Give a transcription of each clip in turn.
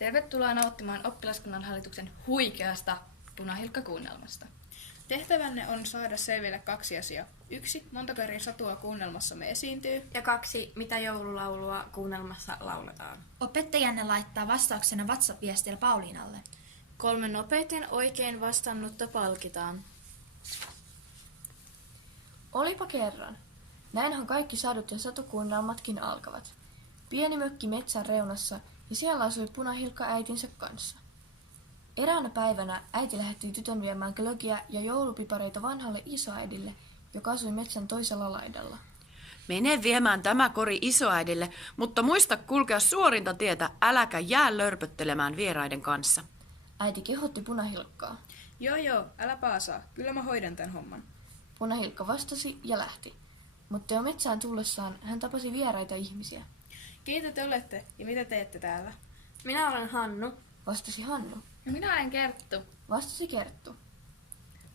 Tervetuloa nauttimaan oppilaskunnanhallituksen huikeasta punahilkkakuunnelmasta. Tehtävänne on saada selville 2 asiaa. 1. Montako eri satua kuunnelmassamme esiintyy. Ja 2. Mitä joululaulua kuunnelmassa lauletaan. Opettajanne laittaa vastauksena WhatsApp-viestillä Pauliinalle. 3 nopeiten oikein vastannutta palkitaan. Olipa kerran. Näinhän kaikki sadut ja satukuunnelmatkin alkavat. Pieni mökki metsän reunassa ja siellä asui punahilkka äitinsä kanssa. Eräänä päivänä äiti lähetti tytön viemään glögiä ja joulupipareita vanhalle isoäidille, joka asui metsän toisella laidalla. Mene viemään tämä kori isoäidille, mutta muista kulkea suorinta tietä, äläkä jää lörpöttelemään vieraiden kanssa. Äiti kehotti punahilkkaa. Joo, älä paasaa. Kyllä mä hoidan tämän homman. Punahilkka vastasi ja lähti. Mutta jo metsään tullessaan hän tapasi vieraita ihmisiä. Keitä te olette ja mitä teette täällä? Minä olen Hannu. Vastasi Hannu. Ja minä olen Kerttu. Vastasi Kerttu.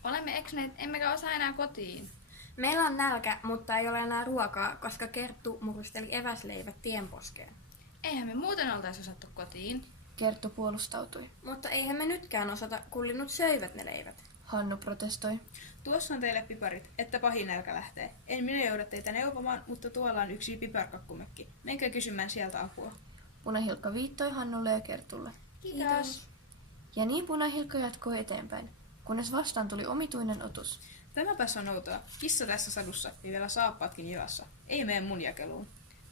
Olemme eksyneet, emmekä osaa enää kotiin. Meillä on nälkä, mutta ei ole enää ruokaa, koska Kerttu murusteli eväsleivät tienposkeen. Eihän me muuten oltaisi osattu kotiin. Kerttu puolustautui. Mutta eihän me nytkään osata, kun linnut söivät ne leivät. Hannu protestoi. Tuossa on teille piparit, että pahin nälkä lähtee. En minä jouda teitä neuvomaan, mutta tuolla on yksi piparkakkumökki. Menkää kysymään sieltä apua. Punahilkka viittoi Hannulle ja Kertulle. Kiitos. Ja niin Punahilkka jatkoi eteenpäin, kunnes vastaan tuli omituinen otus. Tämäpäs on outoa. Kissa tässä sadussa ja vielä saappaatkin jalassa. Ei mene mun jakeluun.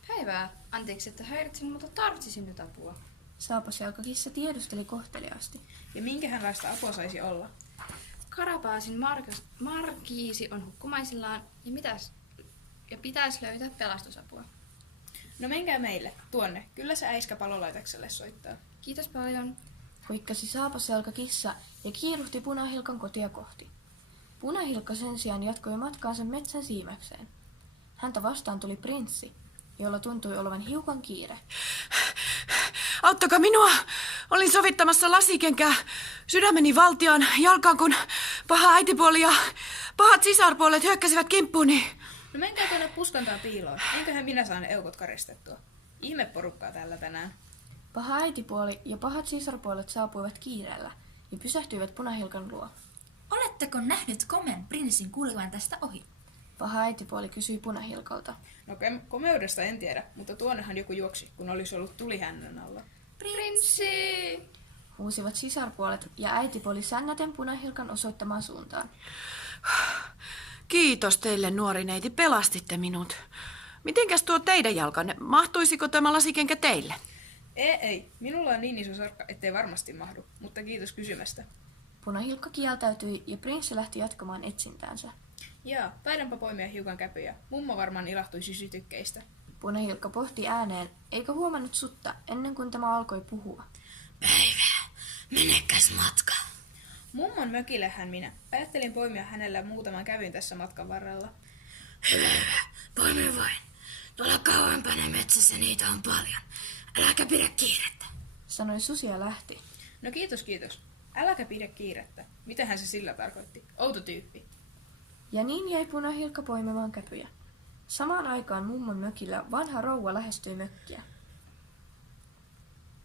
Päivää. Anteeksi, että häiritsin, mutta tarvitsisin nyt apua. Saapasjalkakissa tiedusteli kohteliaasti. Ja minkähänlaista apua saisi olla? Karapaasin Markiisi on hukkumaisillaan ja pitäisi löytää pelastusapua. No menkää meille, tuonne. Kyllä se äiskä palolaitokselle soittaa. Kiitos paljon. Huikkasi saapasjalkakissa ja kiiruhti Punahilkan kotia kohti. Punahilkka sen sijaan jatkoi matkaansa metsän siimäkseen. Häntä vastaan tuli prinssi, jolla tuntui olevan hiukan kiire. Auttakaa minua! Olin sovittamassa lasikenkää sydämeni valtiaan jalkaan, kun paha äitipuoli ja pahat sisarpuolet hyökkäsivät kimppuuni. No menkää tuonne puskantaan piiloon. Enköhän minä saa ne eukot karistettua. Ihme porukkaa täällä tänään. Paha äitipuoli ja pahat sisarpuolet saapuivat kiireellä ja pysähtyivät Punahilkan luo. Oletteko nähnyt komeen prinssin kulkevan tästä ohi? Paha äitipuoli kysyi Punahilkalta. No komeudesta en tiedä, mutta tuonnehan joku juoksi, kun olisi ollut tulihännän alla. Prinssi! Huusivat sisarpuolet ja äitipuoli sännäten Punahilkan osoittamaan suuntaan. Kiitos teille, nuori neiti, pelastitte minut. Mitenkäs tuo teidän jalkanne? Mahtuisiko tämä lasikenkä teille? Ei. Minulla on niin iso sarkka, ettei varmasti mahdu, mutta kiitos kysymästä. Punahilkka kieltäytyi ja prinssi lähti jatkamaan etsintäänsä. Jaa, taidanpa poimia hiukan käpyjä. Mummo varmaan ilahtuisi sytykkeistä. Punahilkka pohti ääneen, eikä huomannut sutta ennen kuin tämä alkoi puhua. Päivää, menekäs matka. Mummon mökillehän minä. Ajattelin poimia hänellä muutaman kävyn tässä matkan varrella. Hyvä, poimi vain. Tuolla kauempana metsässä niitä on paljon. Äläkä pidä kiirettä. Sanoi susi ja lähti. No kiitos. Äläkä pidä kiirettä. Mitähän se sillä tarkoitti? Outo tyyppi. Ja niin jäi Punahilkka poimimaan käpyjä. Samaan aikaan mummon mökillä vanha rouva lähestyi mökkiä.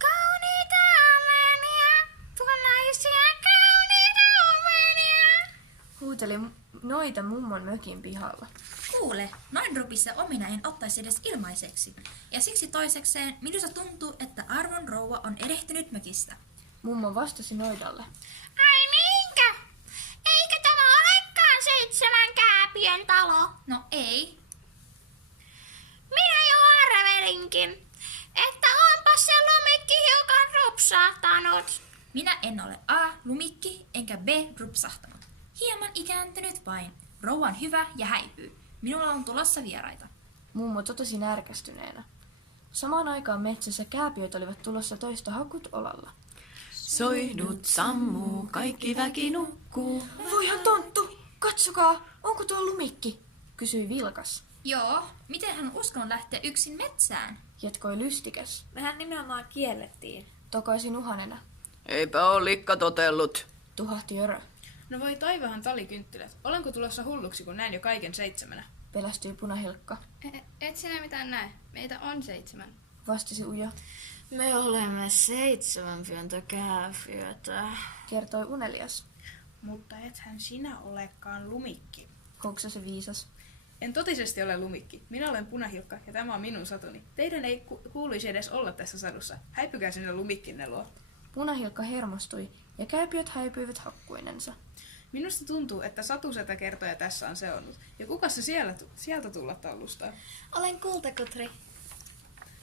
Kauniita omenia, punaisia kauniita omenia. Huuteli noita mummon mökin pihalla. Kuule, noin rupissa omina en ottaisi edes ilmaiseksi. Ja siksi toisekseen minusta tuntuu, että arvon rouva on erehtynyt mökistä. Mummo vastasi noidalle. Ai niinkö? Eikö tämä olekaan 7 kääpiön talo? No ei. Minä jo arvelinkin, että onpa se lumikki hiukan rupsahtanut. Minä en ole A, lumikki, enkä B, rupsahtanut. Hieman ikääntynyt vain. Rouva on hyvä ja häipyy. Minulla on tulossa vieraita. Mummo totesi närkästyneenä. Samaan aikaan metsässä kääpiöt olivat tulossa toista hakut olalla. Soihdut sammuu, kaikki väki nukkuu. Voihan tonttu! Katsokaa, onko tuo lumikki? Kysyi vilkas. Joo, miten hän uskonut lähteä yksin metsään? Jatkoi lystikäs. Mehän nimenomaan kiellettiin. Tokaisi nuhanena. Eipä ole likka totellut. Tuhahti Jörö. No voi taivahan talikynttilät. Olenko tulossa hulluksi, kun näin jo kaiken 7? Pelästyi Punahilkka. Et sinä mitään näe. Meitä on 7. Vastasi Ujo. Me olemme 7 pientä kääpiötä. Kertoi unelias. Mutta ethän sinä olekaan lumikki. Hoksasi viisas. En totisesti ole lumikki. Minä olen punahilkka ja tämä on minun satuni. Teidän ei kuuluisi edes olla tässä sadussa. Häipykää sinne lumikkinne luo. Punahilkka hermostui ja kääpiöt häipyivät hakkuinensa. Minusta tuntuu, että satusetä kertoja tässä on seonnut. Ja kuka se sieltä tulla tallustaa? Olen kultakutri.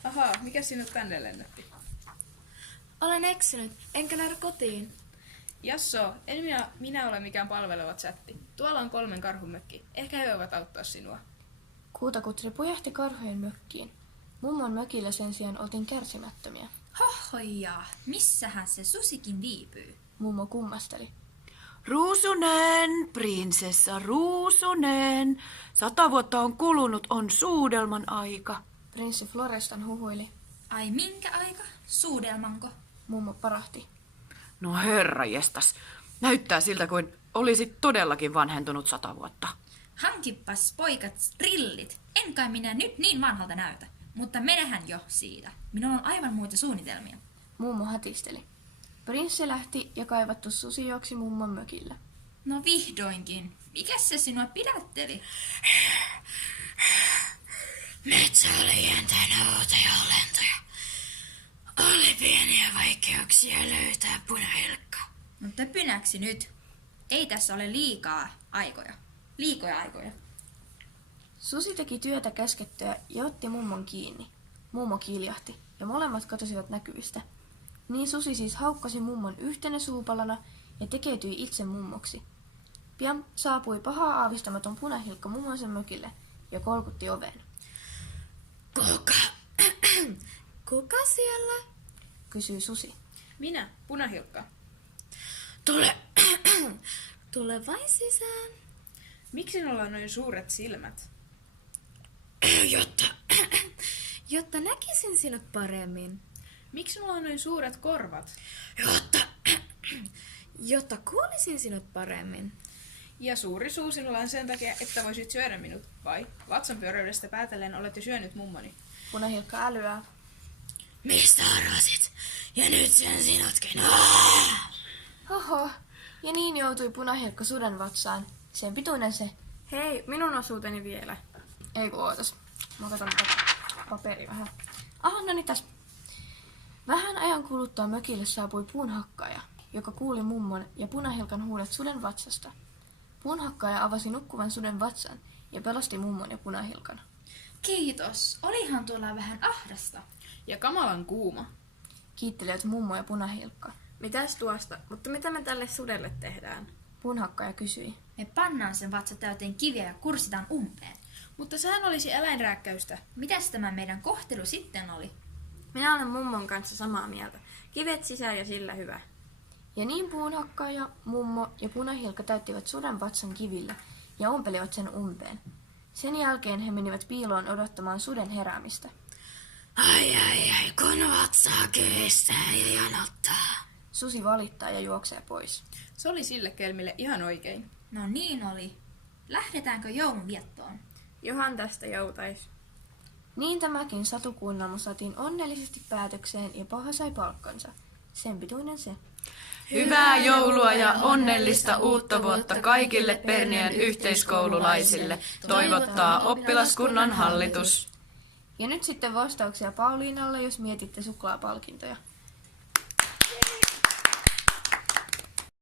Ahaa, mikä sinut tänne lennätti? Olen eksynyt, enkä löydä kotiin. Jasso, en minä ole mikään palveleva chatti. Tuolla on 3 karhumökki. Ehkä he voivat auttaa sinua. Kultakutri pujahti karhujen mökkiin. Mummon mökillä sen sijaan oltiin kärsimättömiä. Hohoja, missähän se susikin viipyy? Mummo kummasteli. Ruusunen, prinsessa Ruusunen. 100 vuotta on kulunut, on suudelman aika. Prinssi Florestan huhuili. Ai minkä aika? Suudelmanko? Mummo parahti. No herrajestas, näyttää siltä kuin olisit todellakin vanhentunut 100 vuotta. Hankippas poikat rillit. En kai minä nyt niin vanhalta näytä. Mutta menehän jo siitä. Minulla on aivan muita suunnitelmia. Mummo hätisteli. Prinssi lähti ja kaivattu susi juoksi mummon mökillä. No vihdoinkin. Mikäs se sinua pidätteli? Metsä oli jäntänä outoja olentoja. Oli pieniä vaikeuksia löytää punahilkka. Mutta pynäksi nyt. Ei tässä ole liikaa aikoja. Liikoja aikoja. Susi teki työtä käskettyä ja otti mummon kiinni. Mummo kiljahti ja molemmat katosivat näkyvistä. Niin susi siis haukkasi mummon yhtenä suupalana ja tekeytyi itse mummoksi. Pian saapui pahaa aavistamaton punahilkka mummonsa mökille ja kolkutti oveen. Kuka siellä? Kysyi susi. Minä, punahilkka. Tule vain sisään. Miksi sinulla on noin suuret silmät? Jotta näkisin sinut paremmin. Miksi sinulla on noin suuret korvat? Jotta kuulisin sinut paremmin. Ja suuri suu sinulla on sen takia, että voisit syödä minut, vai? Vatsanpyöryydestä päätellen olet jo syönyt mummoni. Punahilkka älyää. Mistä arvasit? Ja nyt syön sinutkin. Hoho, ja niin joutui punahilkka suden vatsaan. Sen pituinen se. Hei, minun osuuteni vielä. Ei kun ootas. Mä katon paperi vähän. Aha, no niin tässä. Vähän ajan kuluttua mökille saapui puunhakkaaja, joka kuuli mummon ja punahilkan huulet suden vatsasta. Puunhakkaaja avasi nukkuvan suden vatsan ja pelasti mummon ja punahilkan. Kiitos. Olihan tuolla vähän ahdasta. Ja kamalan kuuma. Kiittelivät mummo ja punahilkka. Mitäs tuosta? Mutta mitä me tälle sudelle tehdään? Puunhakkaaja kysyi. Me pannaan sen vatsa täyteen kiviä ja kursitaan umpeen. Mutta sehän olisi eläinrääkkäystä. Mitäs tämä meidän kohtelu sitten oli? Minä olen mummon kanssa samaa mieltä. Kivet sisään ja sillä hyvä. Ja niin puunhakkaaja, mummo ja punahilkka täyttivät suden vatsan kivillä ja ompelivat sen umpeen. Sen jälkeen he menivät piiloon odottamaan suden heräämistä. Ai, kun vatsaa kyyssää ja janottaa. Susi valittaa ja juoksee pois. Se oli sille kelmille ihan oikein. No niin oli. Lähdetäänkö joulun viettoon? Johan tästä joutais. Niin tämäkin satukuunnelma saatiin onnellisesti päätökseen ja paha sai palkkansa. Sen pituinen se. Hyvää joulua ja onnellista uutta vuotta kaikille Perniön yhteiskoululaisille, toivottaa oppilaskunnan hallitus. Ja nyt sitten vastauksia Pauliinalle, jos mietitte suklaapalkintoja.